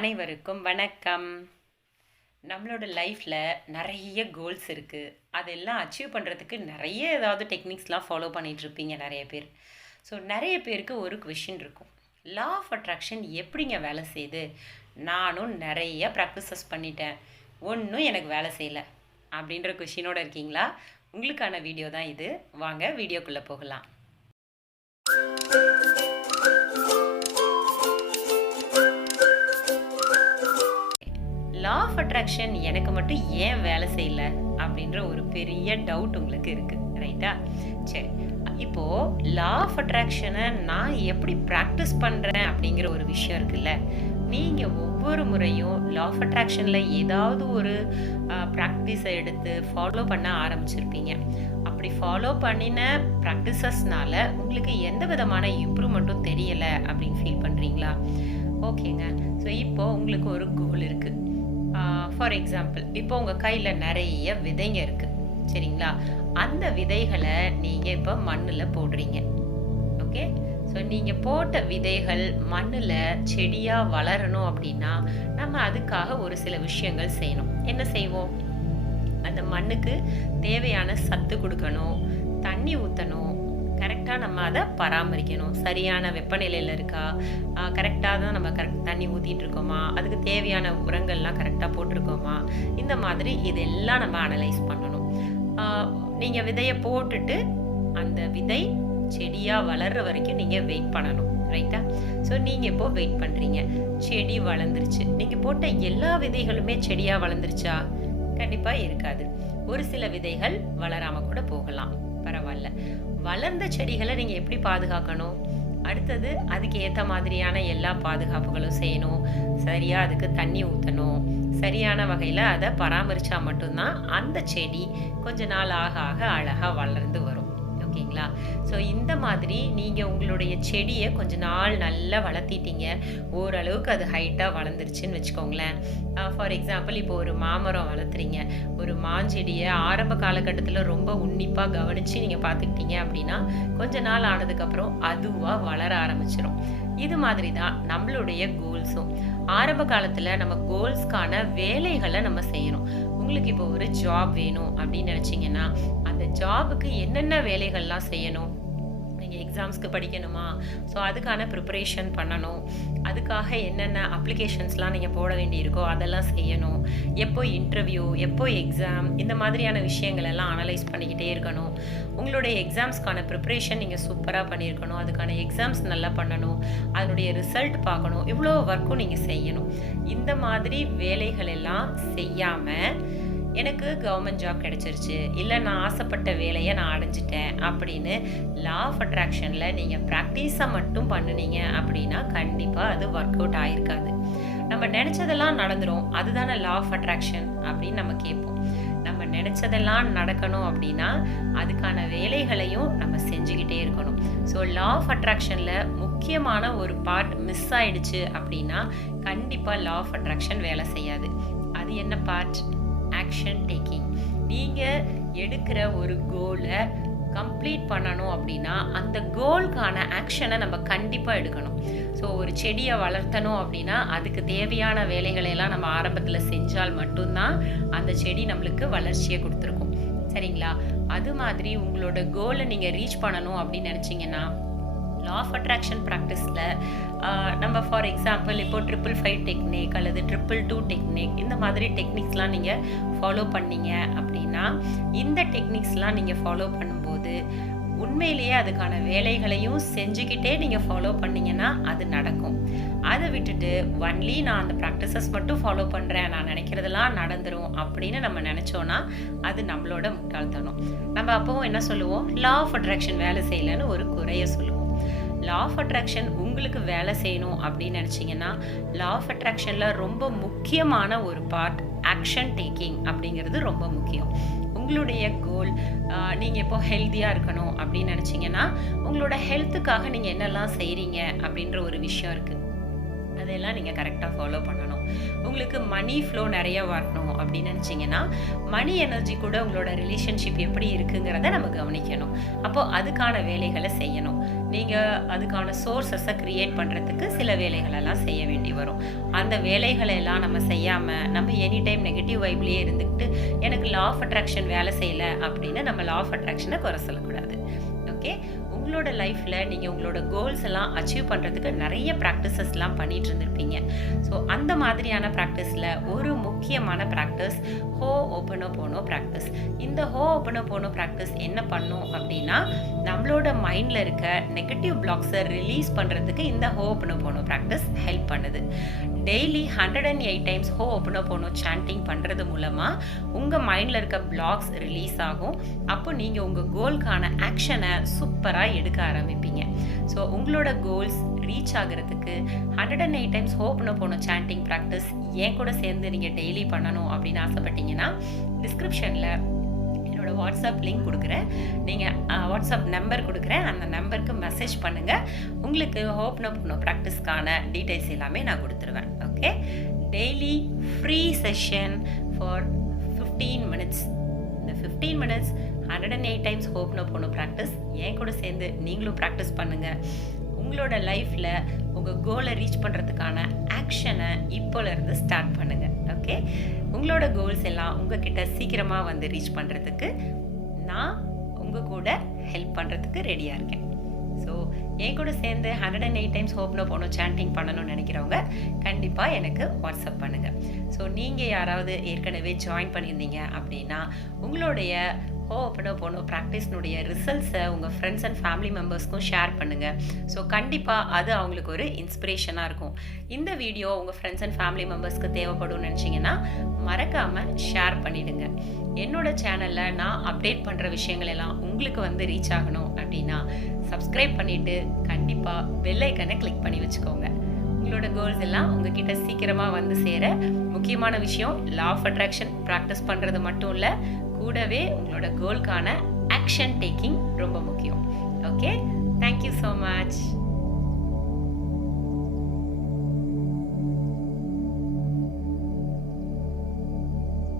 அனைவருக்கும் வணக்கம். நம்மளோட லைஃப்பில் நிறைய கோல்ஸ் இருக்குது. அதெல்லாம் அச்சீவ் பண்ணுறதுக்கு நிறைய ஏதாவது டெக்னிக்ஸ்லாம் ஃபாலோ பண்ணிகிட்ருப்பீங்க நிறைய பேர். ஸோ நிறைய பேருக்கு ஒரு கொஷின் இருக்கும், லா ஆஃப் அட்ராக்ஷன் எப்படிங்க வேலை செய்யுது? நானும் நிறைய ப்ராக்டிசஸ் பண்ணிட்டேன், ஒன்றும் எனக்கு வேலை செய்யலை அப்படின்ற கொஷினோடு இருக்கீங்களா? உங்களுக்கான வீடியோ தான் இது. வாங்க வீடியோக்குள்ளே போகலாம். லா ஆஃப் அட்ராக்ஷன் எனக்கு மட்டும் ஏன் வேலை செய்யலை அப்படின்ற ஒரு பெரிய டவுட் உங்களுக்கு இருக்குது, ரைட்டா? சரி, இப்போது லா ஆஃப் அட்ராக்ஷனை நான் எப்படி ப்ராக்டிஸ் பண்ணுறேன் அப்படிங்கிற ஒரு விஷயம் இருக்குல்ல. நீங்கள் ஒவ்வொரு முறையும் லா ஆஃப் அட்ராக்ஷனில் ஏதாவது ஒரு ப்ராக்டிஸை எடுத்து ஃபாலோ பண்ண ஆரம்பிச்சிருப்பீங்க. அப்படி ஃபாலோ பண்ணின ப்ராக்டிசஸ்னால உங்களுக்கு எந்த விதமான இம்ப்ரூவ்மெண்ட்டும் தெரியலை அப்படின்னு ஃபீல் பண்ணுறீங்களா? ஓகேங்க. ஸோ இப்போது உங்களுக்கு ஒரு கோல் இருக்குது. ஃபார் எக்ஸாம்பிள், இப்போ உங்கள் கையில் நிறைய விதைங்க இருக்குது, சரிங்களா? அந்த விதைகளை நீங்கள் இப்போ மண்ணில் போடுறீங்க. ஓகே, ஸோ நீங்கள் போட்ட விதைகள் மண்ணில் செடியாக வளரணும் அப்படின்னா நம்ம அதுக்காக ஒரு சில விஷயங்கள் செய்யணும். என்ன செய்வோம்? அந்த மண்ணுக்கு தேவையான சத்து கொடுக்கணும், தண்ணி ஊற்றணும், கரெக்டாக நம்ம அதை பராமரிக்கணும். சரியான வெப்பநிலையில் இருக்கா, கரெக்டாக தான் நம்ம தண்ணி ஊற்றிட்டு இருக்கோமா, அதுக்கு தேவையான உரங்கள்லாம் கரெக்டாக போட்டிருக்கோமா, இந்த மாதிரி இதெல்லாம் நம்ம அனலைஸ் பண்ணணும். நீங்கள் விதையை போட்டுட்டு அந்த விதை செடியாக வளர்கிற வரைக்கும் நீங்கள் வெயிட் பண்ணணும், ரைட்டா? ஸோ நீங்கள் இப்போது வெயிட் பண்ணுறீங்க, செடி வளர்ந்துருச்சு. நீங்கள் போட்ட எல்லா விதைகளுமே செடியாக வளர்ந்துருச்சா? கண்டிப்பாக இருக்காது. ஒரு சில விதைகள் வளராமல் கூட போகலாம், பரவாயில்ல. வளர்ந்த செடிகளை நீங்கள் எப்படி பாதுகாக்கணும்? அடுத்தது அதுக்கு ஏற்ற மாதிரியான எல்லா பாதுகாப்புகளும் செய்யணும். சரியாக அதுக்கு தண்ணி ஊற்றணும். சரியான வகையில் அதை பராமரித்தா மட்டும்தான் அந்த செடி கொஞ்ச நாள் ஆக ஆக அழகாக வளர்ந்து வரும். ஓகேங்களா? ஸோ இந்த மாதிரி நீங்கள் உங்களுடைய செடியை கொஞ்ச நாள் நல்லா வளர்த்திட்டீங்க, ஓரளவுக்கு அது ஹைட்டாக வளர்ந்துருச்சுன்னு வச்சுக்கோங்களேன். ஃபார் எக்ஸாம்பிள், இப்போ ஒரு மாமரம் வளர்த்துறீங்க. ஒரு மாஞ்செடியை ஆரம்ப காலகட்டத்தில் ரொம்ப உன்னிப்பாக கவனித்து நீங்கள் பார்த்துக்கிட்டீங்க அப்படின்னா கொஞ்ச நாள் ஆனதுக்கப்புறம் அதுவாக வளர ஆரம்பிச்சிடும். இது மாதிரி தான் நம்மளுடைய கோல்ஸும். ஆரம்ப காலத்தில் நம்ம கோல்ஸ்க்கான வேலைகளை நம்ம செய்யணும். உங்களுக்கு இப்போ ஒரு ஜாப் வேணும் அப்படின்னு நினச்சிங்கன்னா அந்த ஜாபுக்கு என்னென்ன வேலைகள்லாம் செய்யணும்? நீங்கள் எக்ஸாம்ஸ்க்கு படிக்கணுமா? ஸோ அதுக்கான ப்ரிப்பரேஷன் பண்ணணும். அதுக்காக என்னென்ன அப்ளிகேஷன்ஸ்லாம் நீங்கள் போட வேண்டியிருக்கோ அதெல்லாம் செய்யணும். எப்போ இன்டர்வியூ, எப்போ எக்ஸாம், இந்த மாதிரியான விஷயங்கள் எல்லாம் அனலைஸ் பண்ணிக்கிட்டே இருக்கணும். உங்களுடைய எக்ஸாம்ஸ்க்கான ப்ரிப்பரேஷன் நீங்கள் சூப்பராக பண்ணியிருக்கணும். அதுக்கான எக்ஸாம்ஸ் நல்லா பண்ணணும். அதனுடைய ரிசல்ட் பார்க்கணும். இவ்வளோ ஒர்க்கும் நீங்கள் செய்யணும். இந்த மாதிரி வேலைகள் எல்லாம் செய்யாமல் எனக்கு கவர்மெண்ட் ஜாப் கிடச்சிருச்சு, இல்லை நான் ஆசைப்பட்ட வேலையை நான் அடைஞ்சிட்டேன் அப்படின்னு லா ஆஃப் அட்ராக்ஷனில் நீங்கள் ப்ராக்டிஸை மட்டும் பண்ணினீங்க அப்படின்னா கண்டிப்பாக அது ஒர்க் அவுட் ஆகிருக்காது. நம்ம நினச்சதெல்லாம் நடந்துடும், அதுதானே லா ஆஃப் அட்ராக்ஷன் அப்படின்னு நம்ம கேட்போம். நம்ம நினச்சதெல்லாம் நடக்கணும் அப்படின்னா அதுக்கான வேலைகளையும் நம்ம செஞ்சுக்கிட்டே இருக்கணும். ஸோ லா ஆஃப் அட்ராக்ஷனில் முக்கியமான ஒரு பார்ட் மிஸ் ஆயிடுச்சு அப்படின்னா கண்டிப்பாக லா ஆஃப் அட்ராக்ஷன் வேலை செய்யாது. அது என்ன பார்ட்? Action taking. நீங்கள் எடுக்கிற ஒரு கோலை கம்ப்ளீட் பண்ணணும் அப்படின்னா அந்த கோலுக்கான ஆக்ஷனை நம்ம கண்டிப்பாக எடுக்கணும். ஸோ ஒரு செடியை வளர்த்தணும் அப்படின்னா அதுக்கு தேவையான வேலைகளையெல்லாம் நம்ம ஆரம்பத்தில் செஞ்சால் மட்டும்தான் அந்த செடி நம்மளுக்கு வளர்ச்சியை கொடுத்துருக்கும், சரிங்களா? அது மாதிரி உங்களோட கோலை நீங்கள் ரீச் பண்ணணும் அப்படின்னு நினச்சிங்கன்னா லா ஆஃப் அட்ராக்ஷன் ப்ராக்டிஸில் நம்ம ஃபார் எக்ஸாம்பிள் இப்போ 555 டெக்னிக் அல்லது 222 டெக்னிக், இந்த மாதிரி டெக்னிக்ஸ்லாம் நீங்கள் ஃபாலோ பண்ணீங்க அப்படின்னா, இந்த டெக்னிக்ஸ்லாம் நீங்கள் ஃபாலோ பண்ணும்போது உண்மையிலேயே அதுக்கான வேலைகளையும் செஞ்சுக்கிட்டே நீங்கள் ஃபாலோ பண்ணிங்கன்னா அது நடக்கும். அதை விட்டுட்டு ஒன்லி நான் அந்த ப்ராக்டிசஸ் மட்டும் ஃபாலோ பண்ணுறேன், நான் நினைக்கிறதெல்லாம் நடந்துடும் அப்படின்னு நம்ம நினச்சோன்னா அது நம்மளோட முட்டாள்தனம். நம்ம அப்போவும் என்ன சொல்லுவோம்? லா ஆஃப் அட்ராக்ஷன் வேலை செய்யலைன்னு ஒரு குறைய சொல்லுவோம். லா ஆஃப் அட்ராக்ஷன் உங்களுக்கு வேலை செய்யணும் அப்படின்னு நினச்சிங்கன்னா லா ஆஃப் அட்ராக்ஷனில் ரொம்ப முக்கியமான ஒரு பார்ட் ஆக்ஷன் டேக்கிங் அப்படிங்கிறது ரொம்ப முக்கியம். உங்களுடைய கோல், நீங்கள் இப்போ ஹெல்த்தியாக இருக்கணும் அப்படின்னு நினச்சிங்கன்னா உங்களோட ஹெல்த்துக்காக நீங்கள் என்னெல்லாம் செய்கிறீங்க அப்படின்ற ஒரு விஷயம் இருக்குது. அதெல்லாம் நீங்கள் கரெக்டாக ஃபாலோ பண்ணணும். உங்களுக்கு மணி ஃப்ளோ நிறைய வரணும் அப்படின்னு நினச்சிங்கன்னா மணி எனர்ஜி கூட உங்களோட ரிலேஷன்ஷிப் எப்படி இருக்குங்கிறத நம்ம கவனிக்கணும். அப்போது அதுக்கான வேலைகளை செய்யணும். நீங்கள் அதுக்கான சோர்ஸஸை க்ரியேட் பண்ணுறதுக்கு சில வேலைகளெல்லாம் செய்ய வேண்டி வரும். அந்த வேலைகளை எல்லாம் நம்ம செய்யாமல் நம்ம எனி டைம் நெகட்டிவ் வைப்லேயே இருந்துக்கிட்டு எனக்கு லா ஆஃப் அட்ராக்ஷன் வேலை செய்யலை அப்படின்னு நம்ம லா ஆஃப் அட்ராக்ஷனை குறை சொல்லக்கூடாது. ஓகே, உங்களோட லைஃப்பில் நீங்கள் உங்களோட கோல்ஸ் எல்லாம் அச்சீவ் பண்ணுறதுக்கு நிறைய ப்ராக்டிசஸ்லாம் பண்ணிகிட்டு இருந்திருப்பீங்க. ஸோ அந்த மாதிரியான ப்ராக்டிஸில் ஒரு முக்கியமான ப்ராக்டிஸ் ஹோ ஓப்பனோபோனோ ப்ராக்டிஸ். இந்த ஹோ ஓப்பனோபோனோ ப்ராக்டிஸ் என்ன பண்ணும் அப்படின்னா, நம்மளோட மைண்டில் இருக்க நெகட்டிவ் பிளாக்ஸை ரிலீஸ் பண்ணுறதுக்கு இந்த ஹோ ஓப்பனோபோனோ ப்ராக்டிஸ் ஹெல்ப் பண்ணுது. டெய்லி 108 டைம்ஸ் ஹோ ஓப்பனோபோனோ சாண்டிங் பண்ணுறது மூலமாக உங்கள் மைண்டில் இருக்க பிளாக்ஸ் ரிலீஸ் ஆகும். அப்போ நீங்கள் உங்கள் கோல்கான ஆக்ஷனை சூப்பராக எடுக்க ஆரம்பிப்பீங்க. ஸோ உங்களோட கோல்ஸ் ரீச் ஆகிறதுக்கு 108 டைம்ஸ் ஹோ ஓப்பனோபோனோ சாண்டிங் ப்ராக்டிஸ் ஏன் கூட சேர்ந்து நீங்கள் டெய்லி பண்ணணும் அப்படின்னு ஆசைப்பட்டீங்கன்னா, டிஸ்கிரிப்ஷனில் என்னோட வாட்ஸ்அப் லிங்க் கொடுக்குறேன். நீங்கள் வாட்ஸ்அப் நம்பர் கொடுக்குறேன். அந்த நம்பருக்கு மெசேஜ் பண்ணுங்கள். உங்களுக்கு ஹோ ஓப்பனோபோனோ ப்ராக்டிஸ்க்கான டீட்டெயில்ஸ் எல்லாமே நான் கொடுத்துருவேன். Okay, daily free session for 15 minutes. இந்த 15 மினிட்ஸ் 108 டைம்ஸ் ஹோ ஓப்பனோபோனோ ப்ராக்டிஸ் என் கூட சேர்ந்து நீங்களும் ப்ராக்டிஸ் பண்ணுங்கள். உங்களோட லைஃப்பில் உங்கள் கோலை ரீச் பண்ணுறதுக்கான ஆக்ஷனை இப்போலேருந்து ஸ்டார்ட் பண்ணுங்கள். ஓகே, உங்களோட கோல்ஸ் எல்லாம் உங்ககிட்ட சீக்கிரமாக வந்து ரீச் பண்ணுறதுக்கு நான் உங்கள் கூட ஹெல்ப் பண்ணுறதுக்கு ரெடியாக இருக்கேன். ஸோ என் கூட சேர்ந்து 108 டைம்ஸ் ஹோ ஓப்பனோபோனோ சாண்டிங் பண்ணணும்னு நினைக்கிறவங்க கண்டிப்பாக எனக்கு வாட்ஸ்அப் பண்ணுங்கள். ஸோ நீங்கள் யாராவது ஏற்கனவே ஜாயின் பண்ணியிருந்தீங்க அப்படின்னா உங்களுடைய ஹோ ஓப்பனோபோனோ ப்ராக்டிஸ்னுடைய ரிசல்ட்ஸை உங்கள் ஃப்ரெண்ட்ஸ் அண்ட் ஃபேமிலி மெம்பர்ஸ்க்கும் ஷேர் பண்ணுங்கள். ஸோ கண்டிப்பாக அது அவங்களுக்கு ஒரு இன்ஸ்பிரேஷனாக இருக்கும். இந்த வீடியோ உங்கள் ஃப்ரெண்ட்ஸ் அண்ட் ஃபேமிலி மெம்பர்ஸ்க்கு தேவைப்படும்னு நினச்சிங்கன்னா மறக்காமல் ஷேர் பண்ணிவிடுங்க. என்னோட சேனலில் நான் அப்டேட் பண்ணுற விஷயங்கள் எல்லாம் உங்களுக்கு வந்து ரீச் ஆகணும் அப்படின்னா சப்ஸ்கிரைப் பண்ணிவிட்டு கண்டிப்பாக பெல் ஐக்கனை கிளிக் பண்ணி வச்சுக்கோங்க. உங்களோட கோல்ஸ் எல்லாம் உங்ககிட்ட சீக்கிரமாக வந்து சேர முக்கியமான விஷயம் லா ஆஃப் அட்ராக்ஷன் ப்ராக்டிஸ் பண்ணுறது மட்டும் இல்லை, கூடவே உங்களோட கோல்கான ஆக்ஷன் டேக்கிங் ரொம்ப முக்கியம். Okay, thank you so much.